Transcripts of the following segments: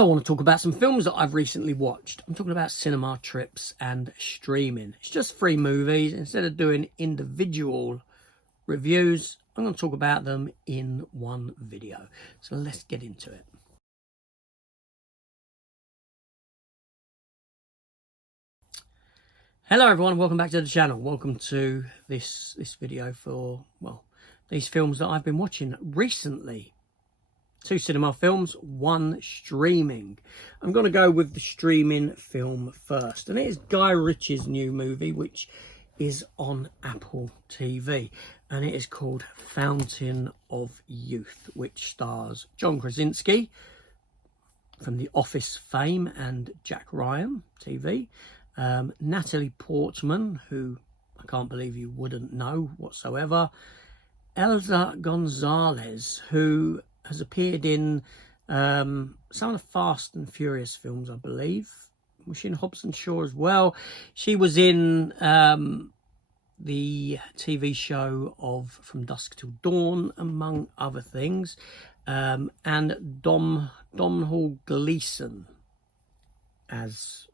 So I want to talk about some films that I've recently watched. I'm talking about cinema trips and streaming. It's just 3 movies. Instead of doing individual reviews, I'm going to talk about them in one video. So let's get into it. Hello everyone, welcome back to the channel. Welcome to this video for, well, these films that I've been watching recently. 2 cinema films, 1 streaming. I'm going to go with the streaming film first. And it is Guy Ritchie's new movie, which is on Apple TV. And it is called Fountain of Youth, which stars John Krasinski from The Office fame and Jack Ryan TV. Natalie Portman, who I can't believe you wouldn't know whatsoever. Elsa Gonzalez, who has appeared in some of the Fast and Furious films, I believe. Was she in Hobbs and Shaw as well? She was in the TV show of From Dusk Till Dawn, among other things. And Domhnall Gleeson as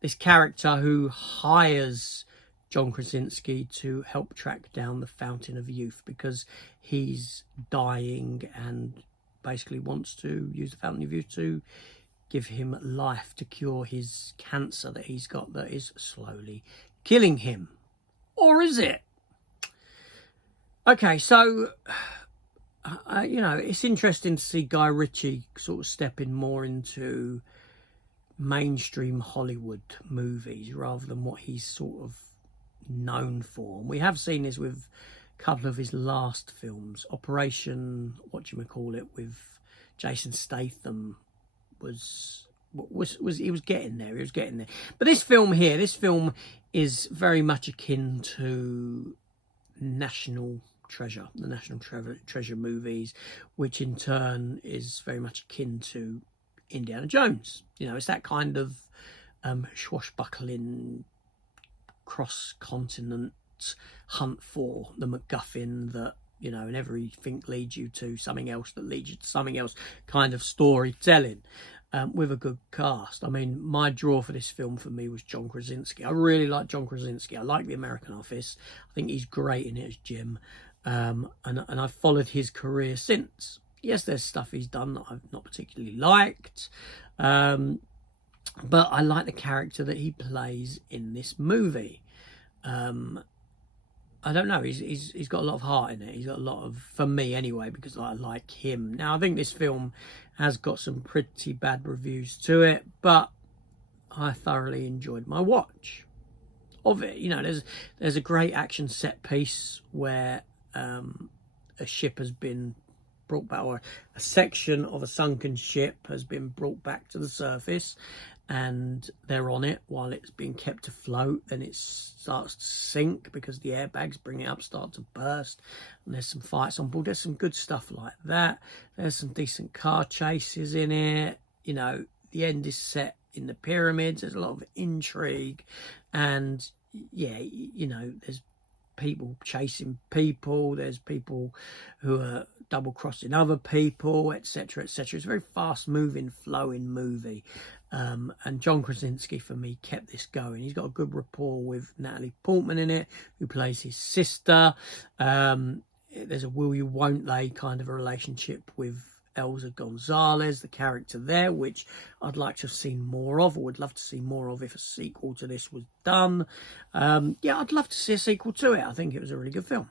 this character who hires John Krasinski to help track down the Fountain of Youth because he's dying and basically wants to use the Fountain of Youth to give him life to cure his cancer that he's got that is slowly killing him. Or is it? Okay, so, you know, it's interesting to see Guy Ritchie sort of stepping more into mainstream Hollywood movies rather than what he's sort of known for. And we have seen this with a couple of his last films. Operation whatchamacallit with Jason Statham was he was getting there. But this film here, this film is very much akin to National Treasure, the National Treasure movies, which in turn is very much akin to Indiana Jones. You know, it's that kind of swashbuckling cross-continent hunt for the MacGuffin that, you know, and everything leads you to something else that leads you to something else kind of storytelling with a good cast. I mean, my draw for this film for me was John Krasinski. I really like John Krasinski. I like The American Office. I think he's great in it as Jim. And I've followed his career since. Yes, there's stuff he's done that I've not particularly liked. But I like the character that he plays in this movie. I don't know, he's got a lot of heart in it. He's got a lot of, for me anyway, because I like him. Now, I think this film has got some pretty bad reviews to it, but I thoroughly enjoyed my watch of it. You know, there's a great action set piece where a ship has been brought back, or a section of a sunken ship has been brought back to the surface, and they're on it while it's being kept afloat. Then it starts to sink because the airbags bring it up, start to burst, and there's some fights on board. There's some good stuff like that. There's some decent car chases in it. You know, the end is set in the pyramids. There's a lot of intrigue, and yeah, you know, there's people chasing people, there's people who are double crossing other people, etc., etc. It's a very fast moving, flowing movie, and John Krasinski for me kept this going. He's got a good rapport with Natalie Portman in it, who plays his sister. There's a will you won't they kind of a relationship with Elsa Gonzalez, the character there, which I'd like to have seen more of, or would love to see more of if a sequel to this was done. Yeah, I'd love to see a sequel to it. I think it was a really good film.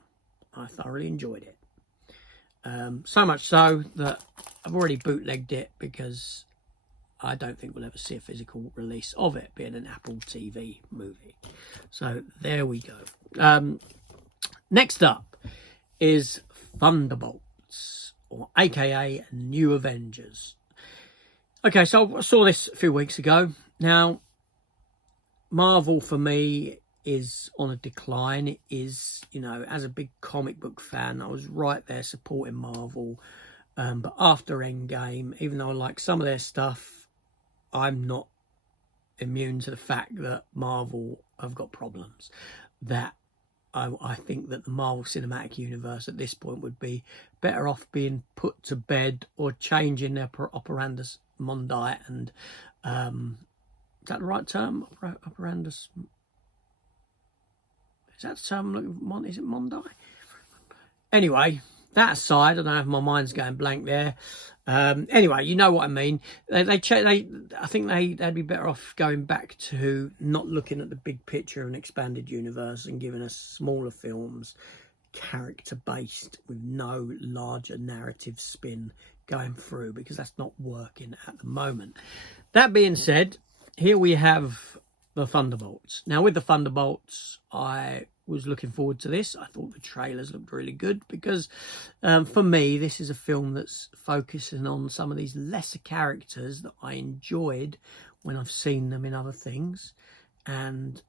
I thoroughly enjoyed it. So much so that I've already bootlegged it because I don't think we'll ever see a physical release of it, being an Apple TV movie. So there we go. Next up is Thunderbolts, or aka New Avengers. Okay, so I saw this a few weeks ago. Now, Marvel for me is on a decline. It is, you know, as a big comic book fan, I was right there supporting Marvel. But after Endgame, even though I like some of their stuff, I'm not immune to the fact that Marvel have got problems. That I think that the Marvel Cinematic Universe at this point would be better off being put to bed or changing their operandus mundi. And is that the right term? Operandus. Is that the term? Is it mundi? Anyway, that aside, I don't know if my mind's going blank there. Anyway, you know what I mean. I think they'd be better off going back to not looking at the big picture of an expanded universe and giving us smaller films, character based, with no larger narrative spin going through, because that's not working at the moment. That being said, here we have the Thunderbolts. Now, with the Thunderbolts, I was looking forward to this. I thought the trailers looked really good because for me, this is a film that's focusing on some of these lesser characters that I enjoyed when I've seen them in other things, and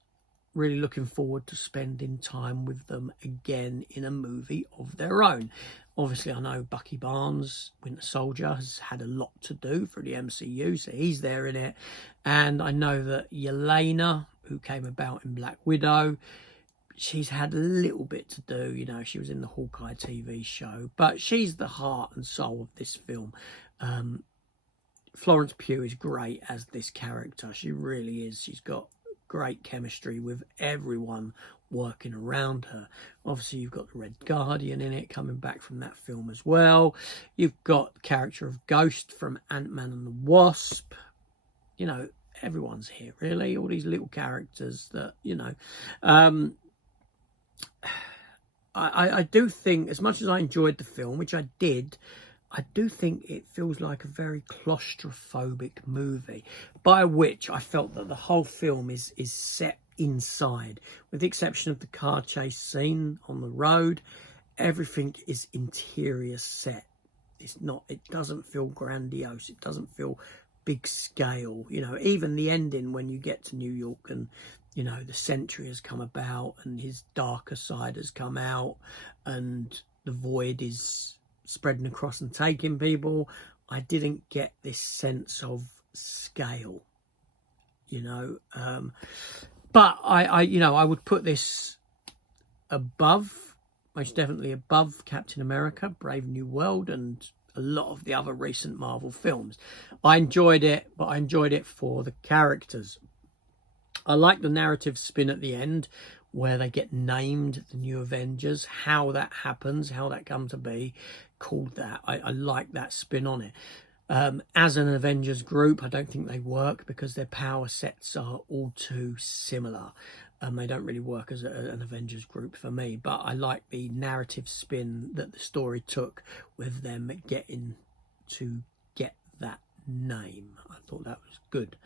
really looking forward to spending time with them again in a movie of their own. Obviously, I know Bucky Barnes, Winter Soldier, has had a lot to do for the MCU, so he's there in it. And I know that Yelena, who came about in Black Widow, she's had a little bit to do. You know, she was in the Hawkeye TV show, but she's the heart and soul of this film. Florence Pugh is great as this character. She really is. She's got great chemistry with everyone working around her. Obviously, you've got the Red Guardian in it, coming back from that film as well. You've got the character of Ghost from Ant-Man and the Wasp. You know, everyone's here, really. All these little characters that, you know. I do think, as much as I enjoyed the film, which I did, I do think it feels like a very claustrophobic movie, by which I felt that the whole film is set inside, with the exception of the car chase scene on the road. Everything is interior set. It doesn't feel grandiose. It doesn't feel big scale. You know, even the ending when you get to New York and, you know, the Sentry has come about and his darker side has come out and the Void is spreading across and taking people. I didn't get this sense of scale, you know. But I would put this above, most definitely above Captain America, Brave New World, and a lot of the other recent Marvel films. I enjoyed it, but I enjoyed it for the characters. I like the narrative spin at the end where they get named the New Avengers, how that happens, how that come to be called that. I like that spin on it. As an Avengers group, I don't think they work because their power sets are all too similar. They don't really work as an Avengers group for me, but I like the narrative spin that the story took with them getting to get that name. I thought that was good.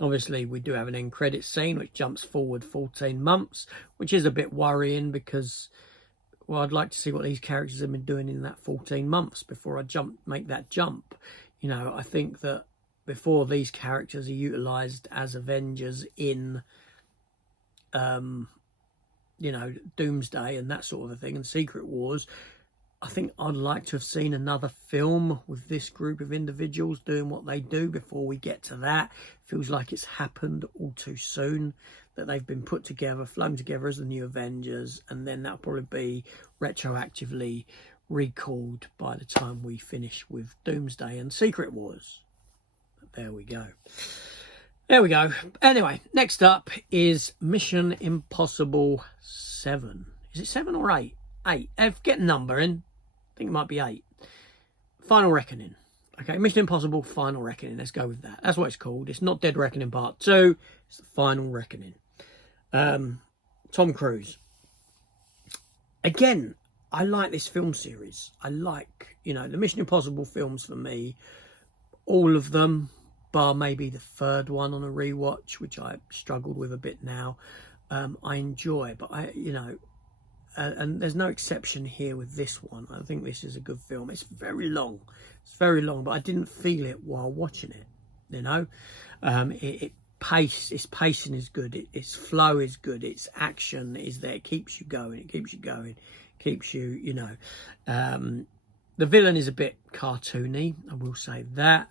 Obviously, we do have an end credit scene which jumps forward 14 months, which is a bit worrying because, well, I'd like to see what these characters have been doing in that 14 months before I make that jump. You know, I think that before these characters are utilised as Avengers in, you know, Doomsday and that sort of a thing, and Secret Wars, I think I'd like to have seen another film with this group of individuals doing what they do before we get to that. Feels like it's happened all too soon, that they've been put together, flown together as the New Avengers, and then that'll probably be retroactively recalled by the time we finish with Doomsday and Secret Wars. But there we go. There we go. Anyway, next up is Mission Impossible 7. Is it 7 or 8? 8. Get a number in. I think it might be 8. Final Reckoning. Okay, Mission Impossible Final Reckoning. Let's go with that. That's what it's called. It's not Dead Reckoning Part 2. It's the Final Reckoning. Tom Cruise. Again, I like this film series. I like, you know, the Mission Impossible films for me. All of them, bar maybe the third one on a rewatch, which I struggled with a bit now. I enjoy, but and there's no exception here with this one. I think this is a good film. It's very long. It's very long, but I didn't feel it while watching it. You know, its pacing is good. Its flow is good. Its action is there. It keeps you going. It keeps you going. Keeps you, you know. The villain is a bit cartoony. I will say that.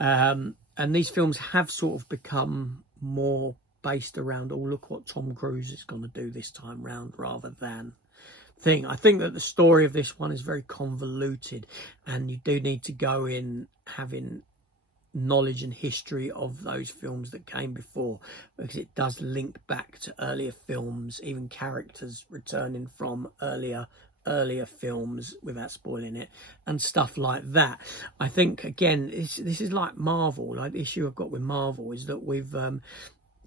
And these films have sort of become more based around, oh, look what Tom Cruise is going to do this time round, rather than thing. I think that the story of this one is very convoluted, and you do need to go in having knowledge and history of those films that came before, because it does link back to earlier films, even characters returning from earlier films without spoiling it and stuff like that. I think again this is like Marvel. Like the issue I've got with Marvel is that we've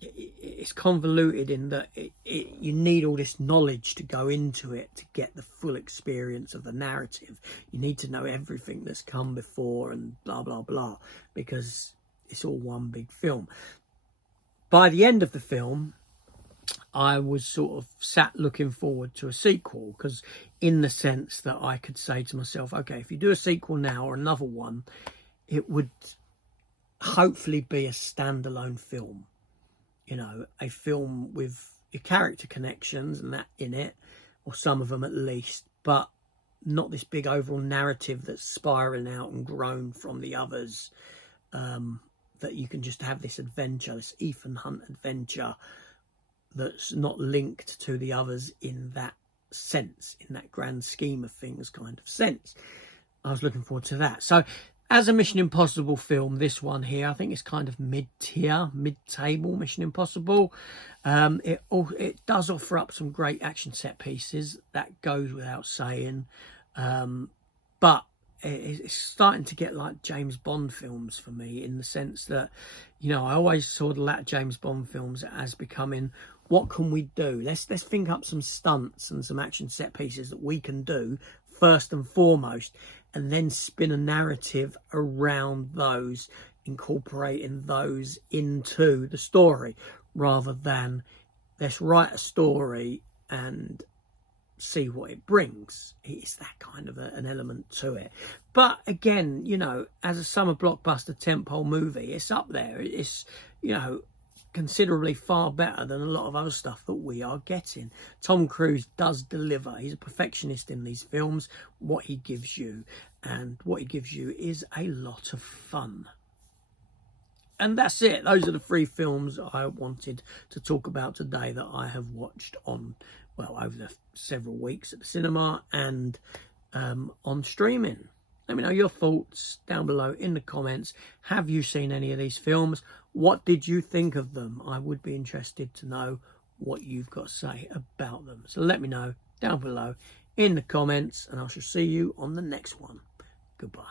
it's convoluted in that you need all this knowledge to go into it to get the full experience of the narrative. You need to know everything that's come before and blah blah blah, because it's all one big film. By the end of the film, I was sort of sat looking forward to a sequel, because in the sense that I could say to myself, okay, if you do a sequel now or another one, it would hopefully be a standalone film. You know, a film with your character connections and that in it, or some of them at least, but not this big overall narrative that's spiraling out and grown from the others, that you can just have this adventure, this Ethan Hunt adventure that's not linked to the others in that sense, in that grand scheme of things kind of sense. I was looking forward to that. So as a Mission Impossible film, this one here, I think it's kind of mid-tier, mid-table Mission Impossible. It does offer up some great action set pieces, that goes without saying. But it's starting to get like James Bond films for me, in the sense that, you know, I always saw the latter James Bond films as becoming, what can we do? Let's think up some stunts and some action set pieces that we can do first and foremost, and then spin a narrative around those, incorporating those into the story, rather than let's write a story and see what it brings. It's that kind of an element to it. But again, you know, as a summer blockbuster tentpole movie, it's up there. It's, you know, considerably far better than a lot of other stuff that we are getting. Tom Cruise does deliver. He's a perfectionist in these films, what he gives you, and what he gives you is a lot of fun. And that's it. Those are the 3 films I wanted to talk about today that I have watched on, well, over the several weeks at the cinema and on streaming. Let me know your thoughts down below in the comments. Have you seen any of these films? What did you think of them? I would be interested to know what you've got to say about them. So let me know down below in the comments, and I shall see you on the next one. Goodbye.